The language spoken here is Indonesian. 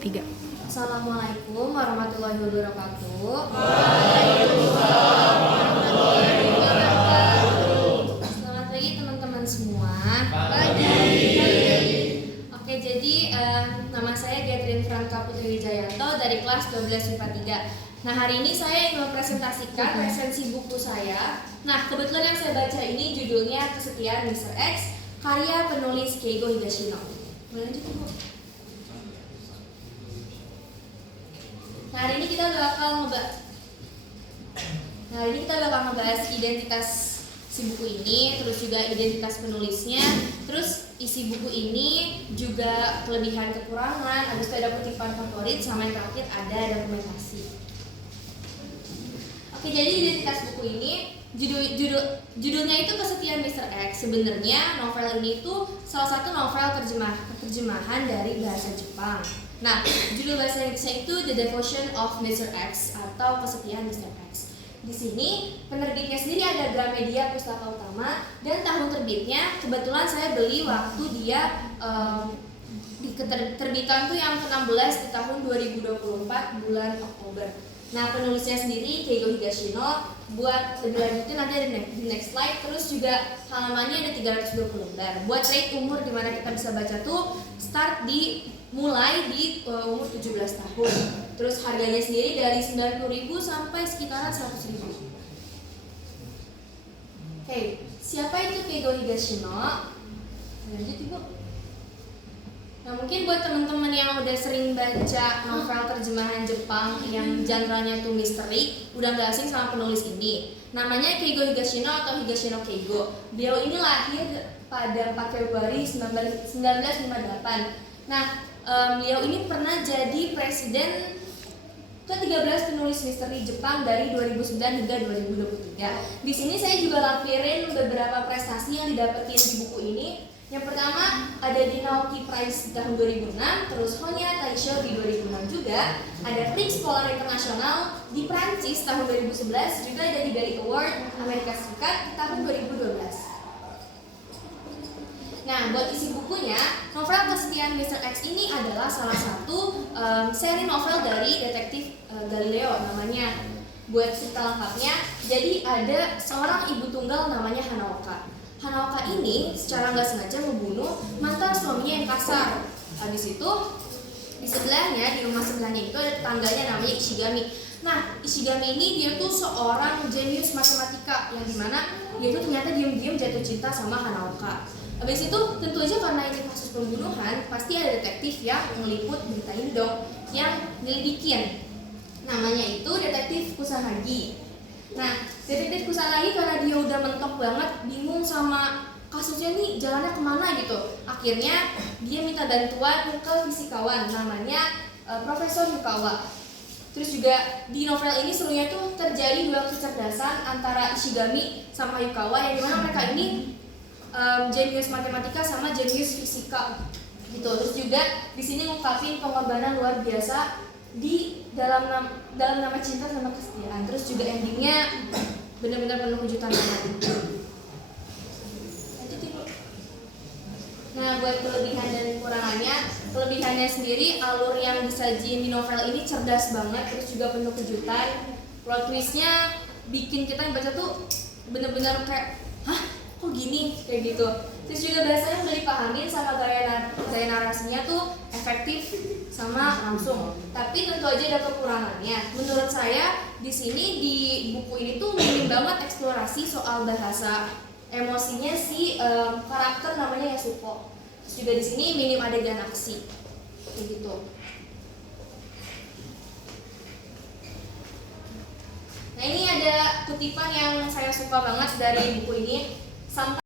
3. Assalamualaikum warahmatullahi wabarakatuh. Waalaikumsalam warahmatullahi wabarakatuh. Selamat pagi teman-teman semua. Pagi. Oke, jadi nama saya Catherine Franka Putri Wijayanto dari kelas 12 IPA 3. Nah, hari ini saya ingin mempresentasikan resensi buku saya. Nah, kebetulan yang saya baca ini judulnya Kesetiaan Mr. X, karya penulis Keigo Higashino. Boleh lanjut, Bu? Nah, hari ini kita bakal ngebahas identitas si buku ini, terus juga identitas penulisnya, terus isi buku ini juga kelebihan kekurangan, habis itu ada kutipan favorit, sama yang terakhir ada dokumentasi. Oke, jadi identitas buku ini judulnya itu Kesetiaan Mr. X. Sebenarnya novel ini tuh salah satu novel terjemahan dari bahasa Jepang. Nah, judul bahasa Inggrisnya itu The Devotion of Mr. X atau Kesetiaan Mr. X. Di sini penerbitnya sendiri ada Gramedia Pustaka Utama, dan tahun terbitnya kebetulan saya beli waktu dia terbitan tuh yang ke-16 di tahun 2024 bulan Oktober. Nah, penulisnya sendiri Keigo Higashino. Buat lebih lanjutnya nanti ada di next slide. Terus juga halamannya ada 320 lembar. Buat rate umur dimana kita bisa baca tuh mulai di umur 17 tahun. Terus harganya sendiri dari 90.000 sampai sekitaran 100.000. Oke, siapa itu Keigo Higashino? Lanjut, Ibu. Nah, mungkin buat teman-teman yang udah sering baca novel terjemahan Jepang yang genre-nya tuh misteri, udah gak asing sama penulis ini. Namanya Keigo Higashino atau Higashino Keigo. Beliau ini lahir pada 4 Februari 1958. Nah, beliau ini pernah jadi presiden ke-13 penulis misteri Jepang dari 2009 hingga 2023. Di sini saya juga lampirin beberapa prestasi yang didapetin di buku ini. Yang pertama ada di Naoki Prize di tahun 2006, terus Honya Taisho di 2006 juga, ada Prix Polar International di Prancis tahun 2011, juga ada di Barry Award Amerika Serikat di tahun 2012. Nah, buat isi bukunya, novel Kesetiaan Mr. X ini adalah salah satu seri novel dari detektif Galileo namanya. Buat cerita lengkapnya, jadi ada seorang ibu tunggal namanya Hanaoka. Hanaoka ini secara nggak sengaja membunuh mantan suaminya yang kasar. Habis itu di rumah sebelahnya itu ada tetangganya namanya Ishigami. Nah, Ishigami ini dia tuh seorang jenius matematika yang dimana dia tuh ternyata diam-diam jatuh cinta sama Hanaoka. Habis itu tentu aja karena ini kasus pembunuhan, pasti ada detektif yang meliput berita ini dong, yang nyelidikin. Namanya itu detektif Kusanagi. Nah, detektif Kusanagi karena dia udah mentok banget, bingung sama kasusnya nih jalannya kemana gitu. Akhirnya dia minta bantuan ke fisikawan namanya Profesor Yukawa. Terus juga di novel ini serunya tuh terjadi duel kecerdasan antara Ishigami sama Yukawa, yang dimana mereka ini jenius matematika sama jenius fisika gitu. Terus juga di sini ngungkapin pengorbanan luar biasa di dalam nama cinta sama kesetiaan. Terus juga endingnya benar-benar penuh kejutan banget. Nah, buat kelebihan dan kekurangannya, kelebihannya sendiri alur yang disajiin di novel ini cerdas banget, terus juga penuh kejutan. Plot twistnya bikin kita yang baca tuh benar-benar kayak, hah? Kok gini? Kayak gitu. Terus juga bahasanya udah dipahamin sama gaya narasinya tuh efektif sama langsung. Tapi tentu aja ada kekurangannya. Menurut saya di sini di buku ini tuh minim banget eksplorasi soal bahasa emosinya si karakter namanya Yasuko. Terus juga di sini minim adegan aksi. Kayak gitu. Nah, ini ada kutipan yang saya suka banget dari buku ini. Sampai